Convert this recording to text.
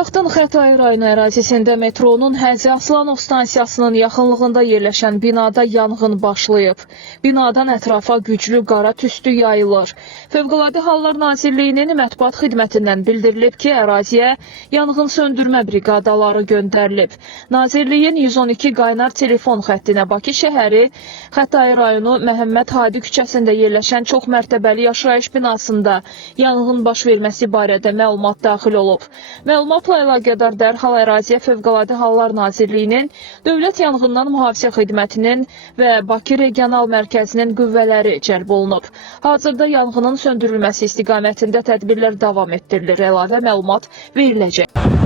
Paytaxtın Xətai rayonu ərazisində metronun Həzi Aslanov stansiyasının yaxınlığında yerləşən binada yanğın başlayıb. Binadan ətrafa güclü qara tüstü yayılır. Fövqəladə Hallar Nazirliyinin mətbuat xidmətindən bildirilib ki, əraziyə yanğın söndürmə briqadaları göndərilib. Nazirliyin 112 qaynar telefon xəttinə Bakı şəhəri Xətai rayonu Məhəmməd Hadi küçəsində yerləşən çox mərtəbəli yaşayış binasında yanğın baş verməsi barədə məlumat daxil olub. Məlumatla əlaqədar dərhal əraziyə Fövqəladə Hallar Nazirliyinin, Dövlət Yanğından Mühafizə Xidmətinin və Bakı Regional Mərkəzinin qüvvələri cəlb olunub. Hazırda yanğının söndürülməsi istiqamətində tədbirlər davam etdirilir, əlavə məlumat veriləcək.